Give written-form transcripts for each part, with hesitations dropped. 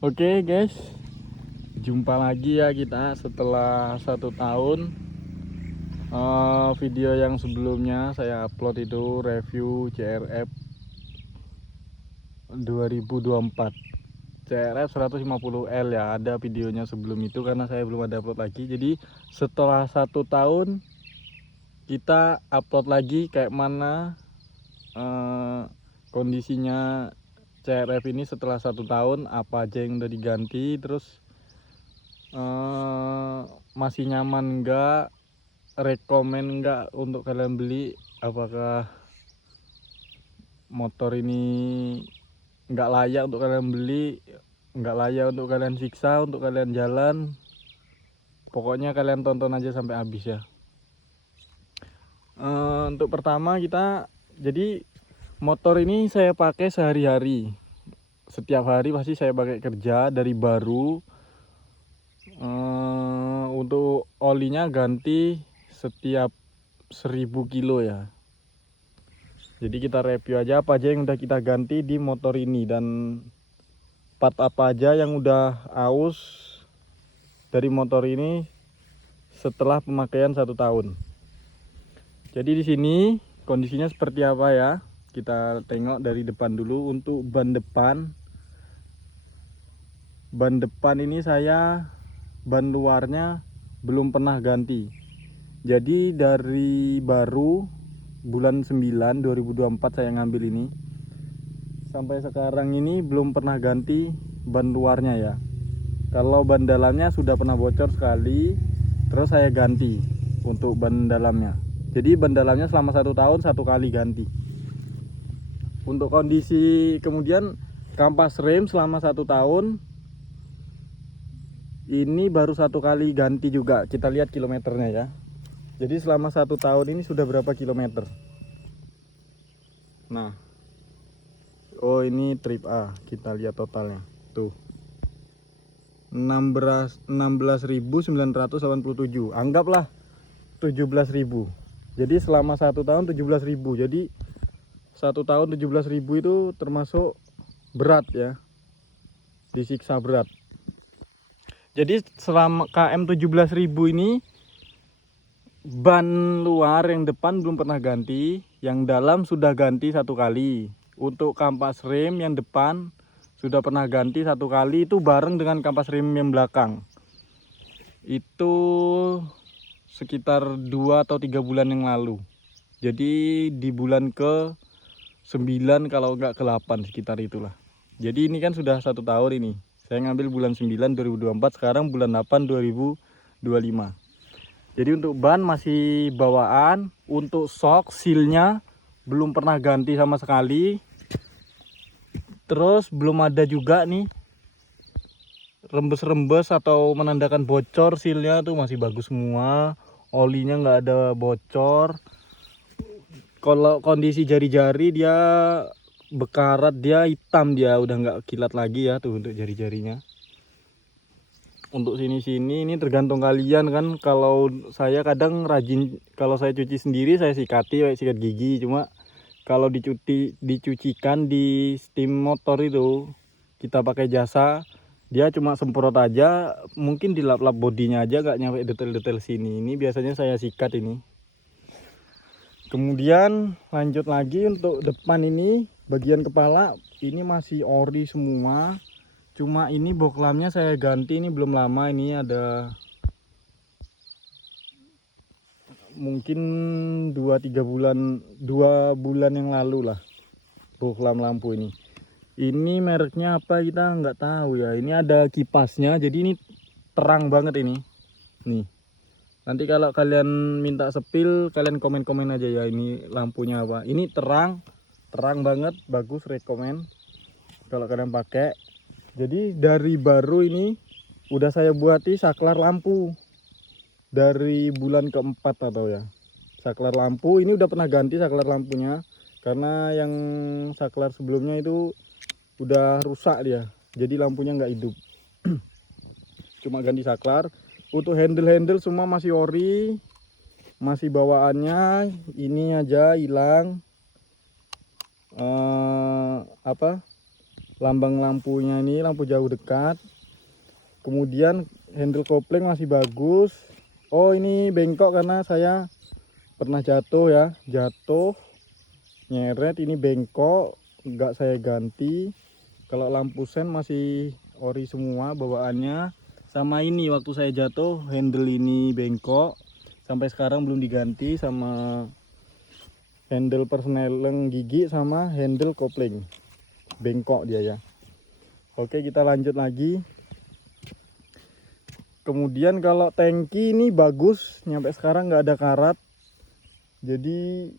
Oke guys, jumpa lagi ya kita setelah 1 tahun. Video yang sebelumnya saya upload itu review CRF 2024 CRF 150L ya, ada videonya sebelum itu karena saya belum ada upload lagi. Jadi setelah 1 tahun kita upload lagi kayak mana kondisinya CRF ini setelah 1 tahun, apa aja yang udah diganti, terus masih nyaman enggak, rekomen enggak untuk kalian beli, apakah motor ini enggak layak untuk kalian beli, enggak layak untuk kalian siksa, untuk kalian jalan. Pokoknya kalian tonton aja sampai habis ya. Untuk pertama kita, jadi motor ini saya pakai sehari-hari, setiap hari pasti saya pakai kerja dari baru. Untuk olinya ganti setiap 1000 kilo ya. Jadi kita review aja apa aja yang udah kita ganti di motor ini dan part apa aja yang udah aus dari motor ini setelah pemakaian 1 tahun. Jadi di sini kondisinya seperti apa ya? Kita tengok dari depan dulu. Untuk ban depan ini saya ban luarnya belum pernah ganti. Jadi dari baru bulan 9 2024 saya ngambil ini, sampai sekarang ini belum pernah ganti ban luarnya ya. Kalau ban dalamnya sudah pernah bocor sekali, terus saya ganti untuk ban dalamnya. Jadi ban dalamnya selama 1 tahun 1 kali ganti. Untuk kondisi kemudian kampas rem selama 1 tahun ini baru 1 kali ganti juga. Kita lihat kilometernya ya. Jadi selama 1 tahun ini sudah berapa kilometer? Nah, oh ini trip A, kita lihat totalnya tuh 16.987, anggaplah 17.000. Jadi selama 1 tahun 17.000. Jadi 1 tahun 17.000 itu termasuk berat ya, disiksa berat. Jadi selama KM 17.000 ini ban luar yang depan belum pernah ganti, yang dalam sudah ganti 1 kali. Untuk kampas rem yang depan sudah pernah ganti 1 kali, itu bareng dengan kampas rem yang belakang. Itu sekitar 2 atau 3 bulan yang lalu. Jadi di bulan ke 9 kalau enggak ke 8 sekitar itulah. Jadi ini kan sudah 1 tahun ini. Saya ngambil bulan 9 2024, sekarang bulan 8 2025. Jadi untuk ban masih bawaan, untuk shock sealnya belum pernah ganti sama sekali. Terus belum ada juga nih rembes-rembes atau menandakan bocor, sealnya tuh masih bagus semua. Olinya nggak ada bocor. Kalau kondisi jari-jari dia bekarat, dia hitam, dia udah nggak kilat lagi ya tuh untuk jari-jarinya. Untuk sini-sini ini tergantung kalian kan. Kalau saya kadang rajin, kalau saya cuci sendiri saya sikati kayak sikat gigi. Cuma kalau dicucikan di steam motor itu, kita pakai jasa, dia cuma semprot aja, mungkin dilap-lap bodinya aja, gak nyampe detail-detail sini. Ini biasanya saya sikat ini. Kemudian lanjut lagi untuk depan ini, bagian kepala ini masih ori semua. Cuma ini boklamnya saya ganti, ini belum lama, ini ada mungkin 2-3 bulan, 2 bulan yang lalu lah boklam lampu ini. Ini mereknya apa kita nggak tahu ya. Ini ada kipasnya, jadi ini terang banget ini. Nih, nanti kalau kalian minta sepil, kalian komen-komen aja ya ini lampunya apa. Ini terang banget, bagus, rekomen kalau kalian pakai. Jadi dari baru ini udah saya buati saklar lampu dari bulan keempat atau ya. Saklar lampu ini udah pernah ganti saklar lampunya, karena yang saklar sebelumnya itu udah rusak dia, jadi lampunya nggak hidup. Cuma ganti saklar. Untuk handle semua masih ori, masih bawaannya ini aja hilang apa lambang lampunya ini lampu jauh dekat. Kemudian handle kopling masih bagus. Oh, ini bengkok karena saya pernah jatuh ya, jatuh nyeret, ini bengkok, nggak saya ganti. Kalau lampu sen masih ori semua bawaannya. Sama ini waktu saya jatuh handle ini bengkok, sampai sekarang belum diganti, sama handle persneleng gigi sama handle kopling bengkok dia ya. Oke, kita lanjut lagi. Kemudian kalau tangki ini bagus, nyampe sekarang nggak ada karat. Jadi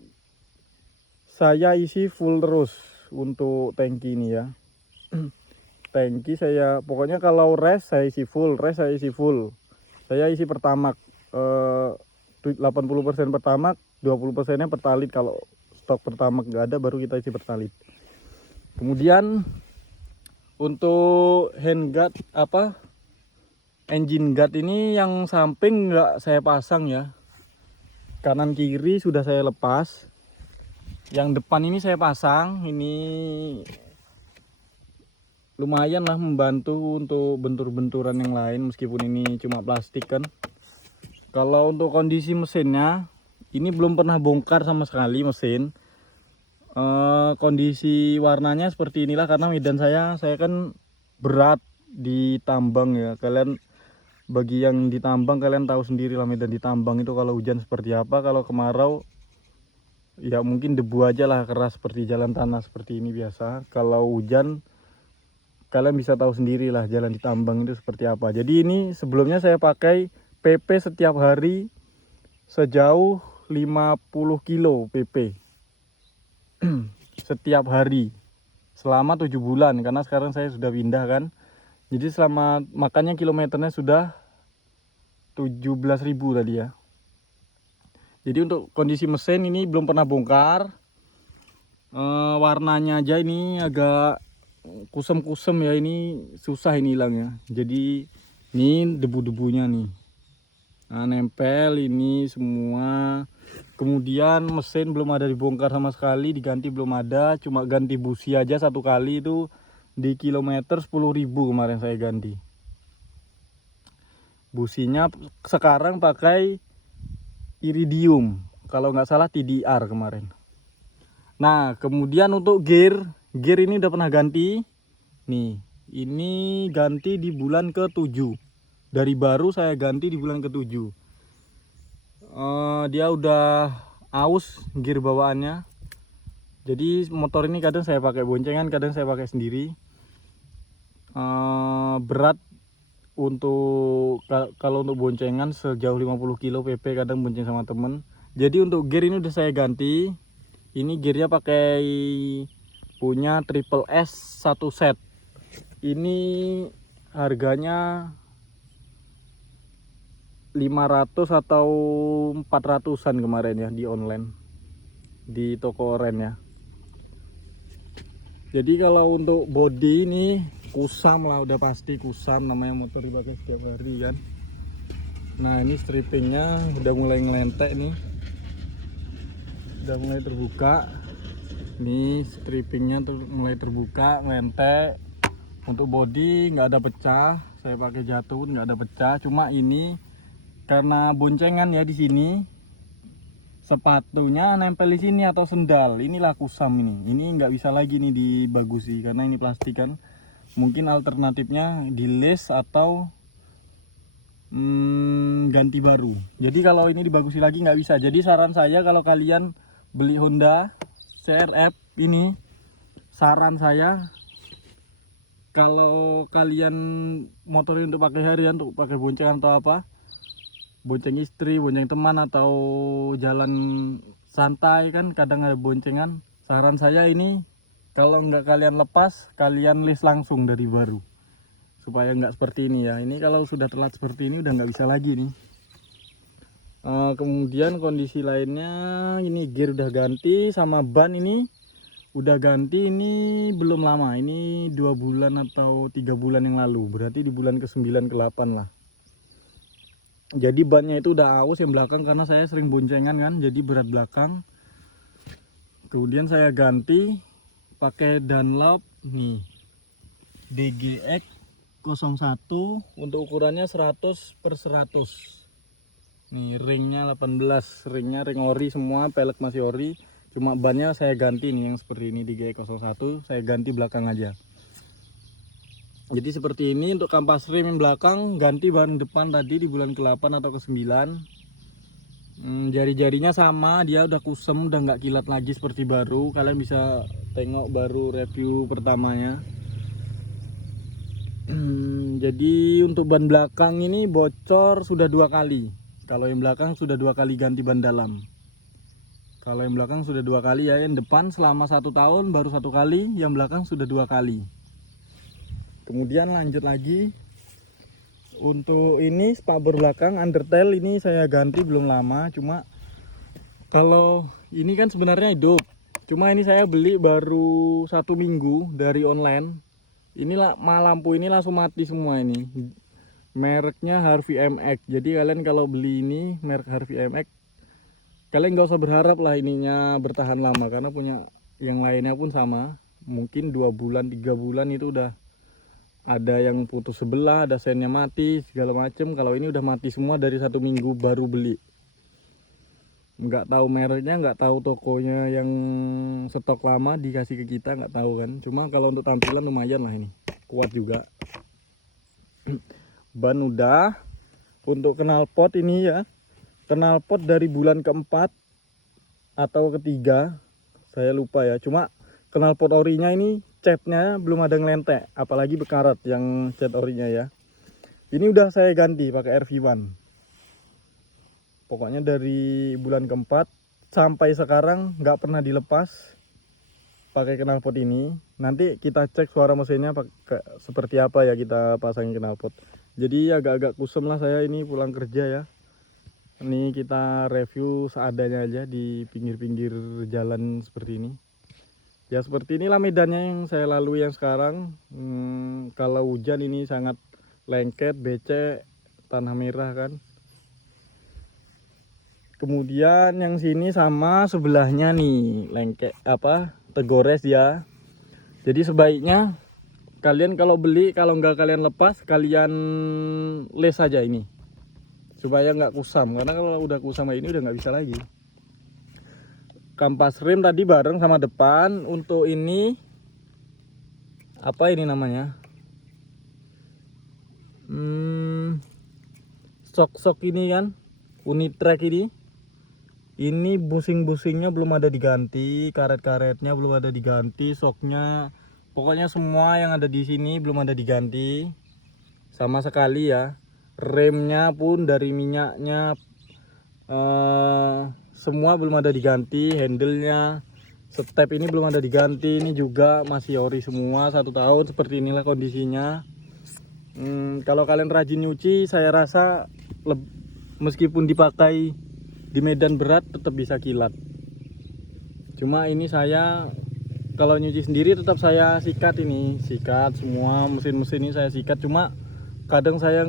saya isi full terus untuk tangki ini ya. Tangki saya pokoknya kalau res saya isi full, saya isi pertamax, 80% pertamax, 20%-nya pertalit. Kalau stok pertamax nggak ada baru kita isi pertalit. Kemudian untuk handguard engine guard ini yang samping nggak saya pasang ya, kanan kiri sudah saya lepas. Yang depan ini saya pasang. Ini lumayan lah membantu untuk bentur-benturan yang lain, meskipun ini cuma plastik kan. Kalau untuk kondisi mesinnya, ini belum pernah bongkar sama sekali mesin. Kondisi warnanya seperti inilah karena medan saya kan berat di tambang ya. Kalian bagi yang ditambang kalian tahu sendiri lah, medan ditambang itu kalau hujan seperti apa. Kalau kemarau ya mungkin debu aja lah, keras seperti jalan tanah seperti ini biasa. Kalau hujan kalian bisa tahu sendiri lah jalan di tambang itu seperti apa. Jadi ini sebelumnya saya pakai PP setiap hari sejauh 50 kilo PP setiap hari selama 7 bulan, karena sekarang saya sudah pindah kan. Jadi selama makanya kilometernya sudah 17.000 tadi ya. Jadi untuk kondisi mesin ini belum pernah bongkar. Warnanya aja ini agak kusem-kusem ya, ini susah ini hilangnya. Jadi ini debu-debunya nih, nah, nempel ini semua. Kemudian mesin belum ada dibongkar sama sekali, diganti belum ada, cuma ganti busi aja satu kali itu di kilometer 10.000 kemarin saya ganti. Businya sekarang pakai iridium, kalau nggak salah TDR kemarin. Nah, kemudian untuk gear ini udah pernah ganti. Nih, ini ganti di bulan ke-7. Dari baru saya ganti di bulan ke-7. Dia udah aus gear bawaannya. Jadi motor ini kadang saya pakai boncengan, kadang saya pakai sendiri. Berat untuk kalau untuk boncengan sejauh 50 kilo PP, kadang bonceng sama temen. Jadi untuk gear ini udah saya ganti. Ini gearnya pakai punya Triple S 1 set. Ini harganya 500 atau 400-an kemarin ya di online, di toko oren ya. Jadi kalau untuk body ini kusam lah, udah pasti kusam, namanya motor dipakai setiap hari kan. Nah, ini strippingnya udah mulai ngelentek nih, udah mulai terbuka. Nih strippingnya mulai terbuka, ngelentek. Untuk body nggak ada pecah, saya pakai jatuh nggak ada pecah. Cuma ini karena boncengan ya di sini, sepatunya nempel di sini atau sendal, inilah kusam ini. Ini nggak bisa lagi nih dibagusi karena ini plastik kan. Mungkin alternatifnya di les atau ganti baru. Jadi kalau ini dibagusi lagi nggak bisa. Jadi saran saya kalau kalian beli Honda CRF ini, saran saya kalau kalian motor ini untuk pakai harian, untuk pakai boncengan atau apa, bonceng istri, bonceng teman, atau jalan santai kan kadang ada boncengan. Saran saya ini kalau nggak kalian lepas, kalian list langsung dari baru, supaya nggak seperti ini ya. Ini kalau sudah telat seperti ini udah nggak bisa lagi nih. Kemudian kondisi lainnya, ini gear udah ganti, sama ban ini udah ganti. Ini belum lama, ini 2 bulan atau 3 bulan yang lalu, berarti di bulan ke-9 ke-8 lah. Jadi bannya itu udah aus yang belakang karena saya sering boncengan kan, jadi berat belakang. Kemudian saya ganti pakai Dunlop nih, DGX 01 untuk ukurannya 100/100. Nih ringnya 18, ringnya ring ori semua, pelek masih ori. Cuma bannya saya ganti nih yang seperti ini DGX 01, saya ganti belakang aja. Jadi seperti ini untuk kampas rem yang belakang, ganti ban depan tadi di bulan ke-8 atau ke-9. Jari-jarinya sama, dia udah kusem, udah nggak kilat lagi seperti baru. Kalian bisa tengok baru review pertamanya. Jadi untuk ban belakang ini bocor sudah 2 kali. Kalau yang belakang sudah 2 kali ganti ban dalam. Kalau yang belakang sudah 2 kali ya, yang depan selama 1 tahun baru 1 kali, yang belakang sudah 2 kali. Kemudian lanjut lagi untuk ini spakbor belakang undertail ini saya ganti belum lama, cuma kalau ini kan sebenarnya hidup, cuma ini saya beli baru 1 minggu dari online. Inilah lampu ini langsung mati semua ini. Mereknya Harvey MX. Jadi kalian kalau beli ini merek Harvey MX, kalian nggak usah berharap lah ininya bertahan lama, karena punya yang lainnya pun sama. Mungkin 2 bulan 3 bulan itu udah ada yang putus sebelah, ada sennya mati segala macem. Kalau ini udah mati semua dari 1 minggu baru beli. Nggak tahu mereknya, nggak tahu tokonya yang stok lama dikasih ke kita, nggak tahu kan. Cuma kalau untuk tampilan lumayan lah, ini kuat juga. Ban udah. Untuk knalpot ini ya, knalpot dari bulan ke-4 atau ke-3 saya lupa ya. Cuma knalpot orinya ini catnya belum ada ngelentek, apalagi bekarat yang cat orinya ya. Ini udah saya ganti pakai RV1. Pokoknya dari bulan ke-4 sampai sekarang nggak pernah dilepas pakai knalpot ini. Nanti kita cek suara mesinnya pakai seperti apa ya kita pasangin knalpot. Jadi agak-agak kusem lah saya ini pulang kerja ya. Ini kita review seadanya aja di pinggir-pinggir jalan seperti ini. Ya seperti inilah medannya yang saya lalui yang sekarang. Kalau hujan ini sangat lengket, becek, tanah merah kan. Kemudian yang sini sama sebelahnya nih lengket tegores ya. Jadi sebaiknya kalian kalau beli, kalau nggak kalian lepas, kalian les aja ini supaya nggak kusam, karena kalau udah kusam ini udah nggak bisa lagi. Kampas rem tadi bareng sama depan. Untuk ini apa ini namanya, sok ini kan Unitrack ini busing-busingnya belum ada diganti, karet-karetnya belum ada diganti, soknya, pokoknya semua yang ada di sini belum ada diganti sama sekali ya. Remnya pun dari minyaknya semua belum ada diganti, handlenya, step ini belum ada diganti, ini juga masih ori semua 1 tahun. Seperti inilah kondisinya. Kalau kalian rajin nyuci, saya rasa meskipun dipakai di medan berat tetap bisa kilat. Cuma ini saya kalau nyuci sendiri tetap saya sikat semua mesin-mesin ini saya sikat. Cuma kadang saya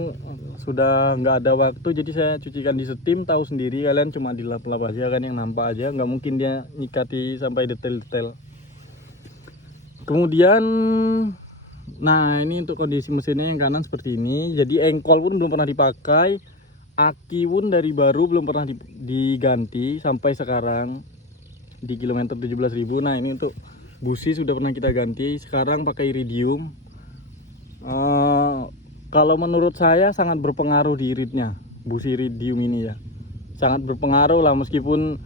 sudah nggak ada waktu, jadi saya cucikan di steam, tahu sendiri kalian, cuma dilap-lap aja kan, yang nampak aja, nggak mungkin dia nyikati sampai detail-detail. Kemudian nah ini untuk kondisi mesinnya yang kanan seperti ini. Jadi engkol pun belum pernah dipakai, aki pun dari baru belum pernah diganti sampai sekarang di kilometer 17.000. Nah ini untuk busi sudah pernah kita ganti, sekarang pakai iridium. Kalau menurut saya sangat berpengaruh di iritnya busi iridium ini ya, sangat berpengaruh lah. Meskipun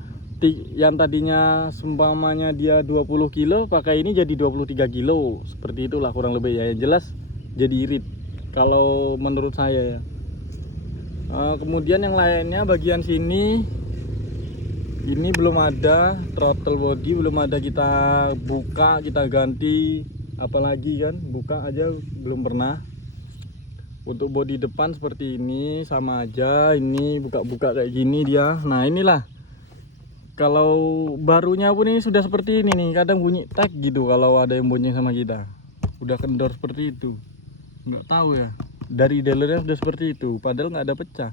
yang tadinya seumpamanya dia 20 kilo, pakai ini jadi 23 kilo, seperti itulah kurang lebih ya. Yang jelas jadi irit kalau menurut saya ya. Kemudian yang lainnya bagian sini ini belum ada throttle body, belum ada kita buka, kita ganti, apalagi kan buka aja belum pernah. Untuk bodi depan seperti ini sama aja, ini buka-buka kayak gini dia. Nah inilah, kalau barunya pun ini sudah seperti ini nih, kadang bunyi tek gitu kalau ada yang bonceng sama kita, udah kendor seperti itu. Nggak tahu ya, dari dealernya sudah seperti itu, padahal nggak ada pecah.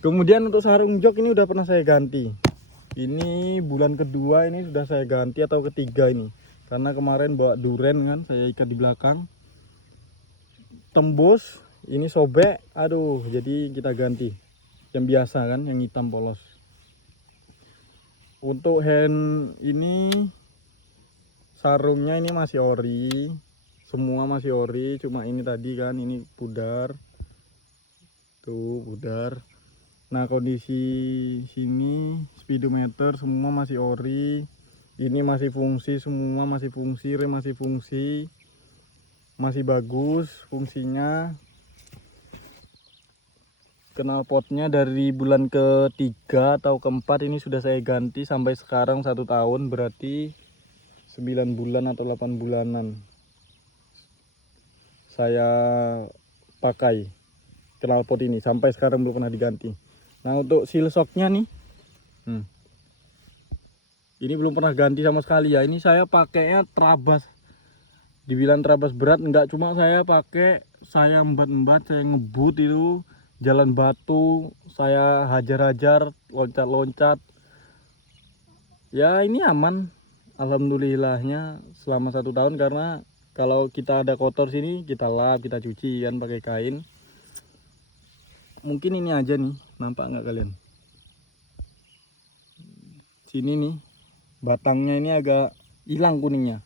Kemudian untuk sarung jok ini udah pernah saya ganti. Ini bulan kedua ini sudah saya ganti atau ketiga ini, karena kemarin bawa duren kan, saya ikat di belakang. tembus, ini sobek, aduh, jadi kita ganti yang biasa kan, yang hitam polos. Untuk hand ini sarungnya ini masih ori, semua masih ori, cuma ini tadi kan ini pudar, tuh pudar. Nah kondisi sini speedometer semua masih ori, ini masih fungsi, semua masih fungsi, rem masih fungsi, masih bagus fungsinya. Knalpotnya dari bulan ketiga atau keempat ini sudah saya ganti sampai sekarang 1 tahun, berarti 9 bulan atau 8 bulanan saya pakai knalpot ini, sampai sekarang belum pernah diganti. Nah untuk seal shocknya nih, ini belum pernah ganti sama sekali ya. Ini saya pakainya Trabas, dibilang Trabas berat enggak, cuma saya pakai, saya embat-embat, saya ngebut itu jalan batu, saya hajar-hajar, loncat-loncat. Ya ini aman, alhamdulillahnya selama 1 tahun, karena kalau kita ada kotor sini kita lap, kita cuci kan pakai kain. Mungkin ini aja nih, nampak nggak kalian? Sini nih, batangnya ini agak hilang kuningnya,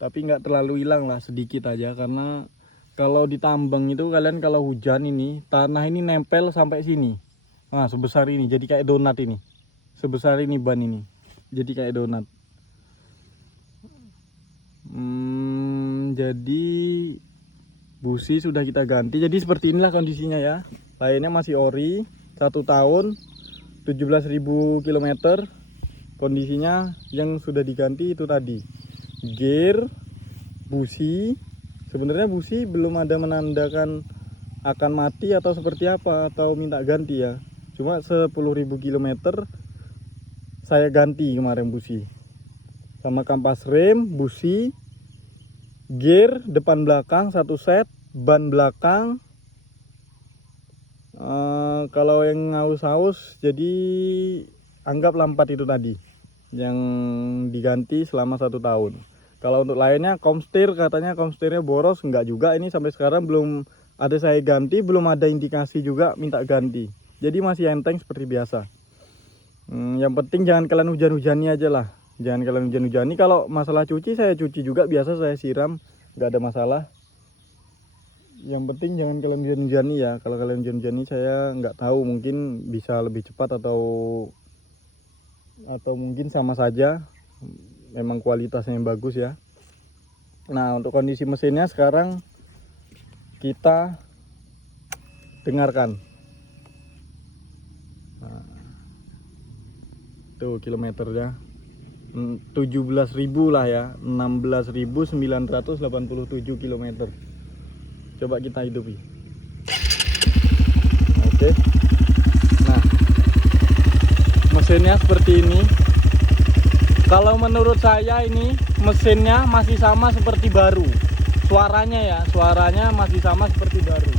tapi nggak terlalu hilang lah, sedikit aja, karena kalau ditambang itu kalian kalau hujan ini tanah ini nempel sampai sini. Nah sebesar ini, jadi kayak donat ini, sebesar ini ban ini, jadi kayak donat. Jadi busi sudah kita ganti, jadi seperti inilah kondisinya ya. Lainnya masih ori, 1 tahun, 17.000 km. Kondisinya yang sudah diganti itu tadi gear, busi. Sebenarnya busi belum ada menandakan akan mati atau seperti apa atau minta ganti ya. Cuma 10.000 km saya ganti kemarin busi. Sama kampas rem, busi, gear depan belakang 1 set, ban belakang. Kalau yang haus-haus jadi anggaplah 4 itu tadi yang diganti selama 1 tahun. Kalau untuk lainnya komstir, katanya komstirnya boros, enggak juga, ini sampai sekarang belum ada saya ganti, belum ada indikasi juga minta ganti. Jadi masih enteng seperti biasa. Yang penting jangan kalian hujan-hujani aja lah. Jangan kalian hujan-hujani. Kalau masalah cuci, saya cuci juga, biasa saya siram, enggak ada masalah. Yang penting jangan kalian hujan-hujani ya. Kalau kalian hujan-hujani saya enggak tahu, mungkin bisa lebih cepat atau mungkin sama saja. Memang kualitasnya yang bagus ya. Nah untuk kondisi mesinnya sekarang kita dengarkan. Nah, tuh kilometernya 17.000 lah ya, 16.987 km. Coba kita hidupi. Oke. Nah mesinnya seperti ini. Kalau menurut saya ini mesinnya masih sama seperti baru. Suaranya ya, suaranya masih sama seperti baru.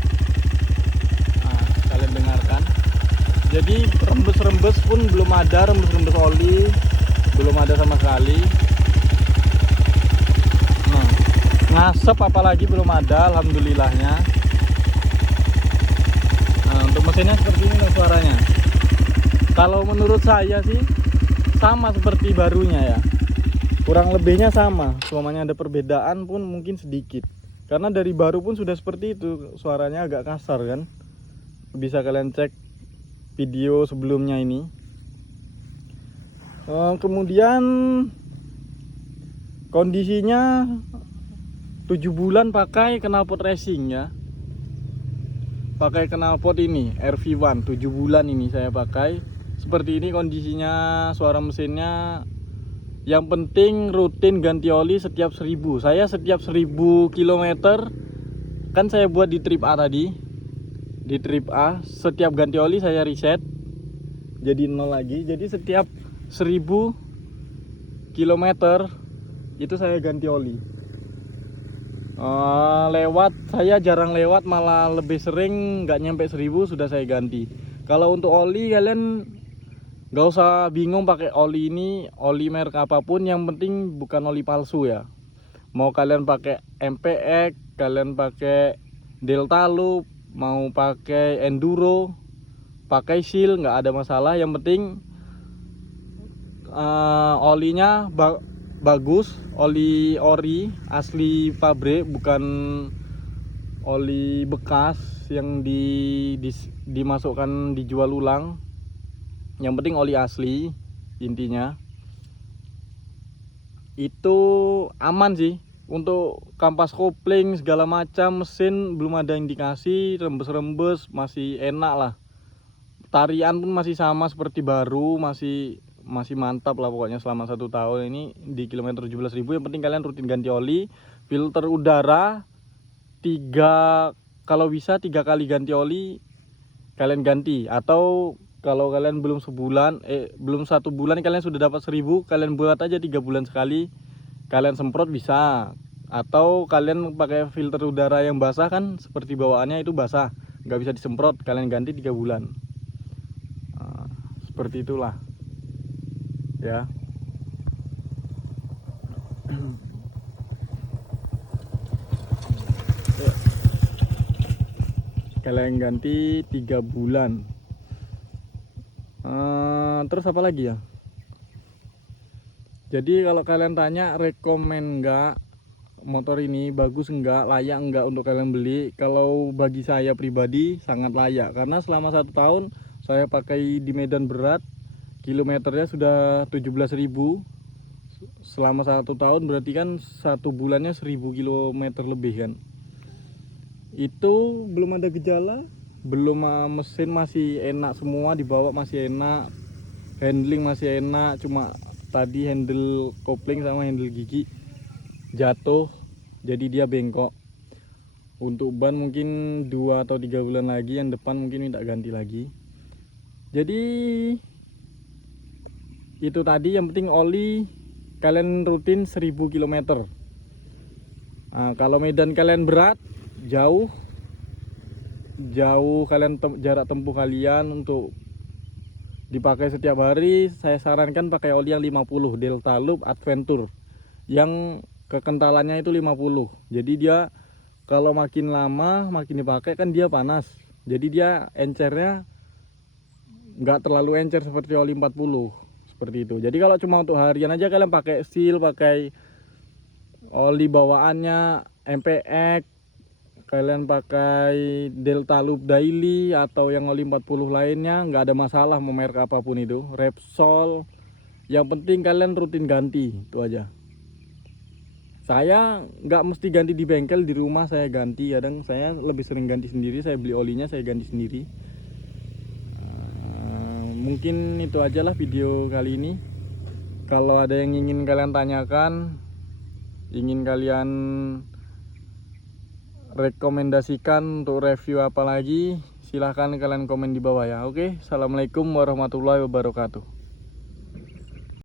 Nah, kalian dengarkan. Jadi rembes-rembes pun belum ada, rembes-rembes oli belum ada sama sekali. Nah, ngasep apalagi belum ada, alhamdulillahnya. Nah, untuk mesinnya seperti ini loh suaranya. Kalau menurut saya sih sama seperti barunya ya, kurang lebihnya sama, semuanya ada perbedaan pun mungkin sedikit, karena dari baru pun sudah seperti itu, suaranya agak kasar kan. Bisa kalian cek video sebelumnya ini. Kemudian kondisinya 7 bulan pakai knalpot racing ya, pakai knalpot ini RV1, 7 bulan ini saya pakai. Seperti ini kondisinya, suara mesinnya. Yang penting rutin ganti oli setiap 1000. Saya setiap 1000 km kan saya buat di trip A tadi. Di trip A setiap ganti oli saya reset jadi 0 lagi. Jadi setiap 1000 km itu saya ganti oli. Lewat saya jarang lewat, malah lebih sering nggak nyampe 1000 sudah saya ganti. Kalau untuk oli kalian gak usah bingung pakai oli ini, oli merek apapun, yang penting bukan oli palsu ya. Mau kalian pakai MPX, kalian pakai Delta Loop, mau pakai Enduro, pakai Seal, nggak ada masalah. Yang penting olinya bagus, oli ori asli pabrik, bukan oli bekas yang dimasukkan dijual ulang. Yang penting oli asli. Intinya itu aman sih untuk kampas kopling segala macam. Mesin belum ada indikasi, rembes-rembes masih enak lah. Tarian pun masih sama seperti baru, masih mantap lah pokoknya selama 1 tahun ini di kilometer 17.000. Yang penting kalian rutin ganti oli, filter udara 3, kalau bisa 3 kali ganti oli kalian ganti. Atau kalau kalian belum 1 bulan kalian sudah dapat 1.000, kalian buat aja 3 bulan sekali kalian semprot bisa. Atau kalian pakai filter udara yang basah, kan seperti bawaannya itu basah, nggak bisa disemprot, kalian ganti 3 bulan. Seperti itulah ya. Kalian ganti 3 bulan. Terus apa lagi ya? Jadi kalau kalian tanya rekomen enggak motor ini, bagus enggak, layak enggak untuk kalian beli, kalau bagi saya pribadi sangat layak. Karena selama 1 tahun saya pakai di medan berat, kilometernya sudah 17.000. Selama 1 tahun berarti kan 1 bulannya 1.000 kilometer lebih kan. Itu belum ada gejala, belum, mesin masih enak semua, dibawa masih enak, handling masih enak. Cuma tadi handle kopling sama handle gigi jatuh, jadi dia bengkok. Untuk ban mungkin 2 atau 3 bulan lagi, yang depan mungkin minta ganti lagi. Jadi itu tadi, yang penting oli kalian rutin 1.000 km. Kalau medan kalian berat, jauh kalian jarak tempuh kalian untuk dipakai setiap hari, saya sarankan pakai oli yang 50 Delta Loop Adventure yang kekentalannya itu 50. Jadi dia kalau makin lama makin dipakai kan dia panas, jadi dia encernya nggak terlalu encer seperti oli 40 seperti itu. Jadi kalau cuma untuk harian aja kalian pakai Seal, pakai oli bawaannya MPX, kalian pakai Delta Loop Daily atau yang oli 40 lainnya, nggak ada masalah mau merek apapun itu, Repsol. Yang penting kalian rutin ganti, itu aja. Saya nggak mesti ganti di bengkel, di rumah saya ganti. Kadang saya lebih sering ganti sendiri, saya beli olinya saya ganti sendiri. Mungkin itu aja lah video kali ini. Kalau ada yang ingin kalian tanyakan, ingin kalian rekomendasikan untuk review apa lagi, silahkan kalian komen di bawah ya. Oke, assalamualaikum warahmatullahi wabarakatuh.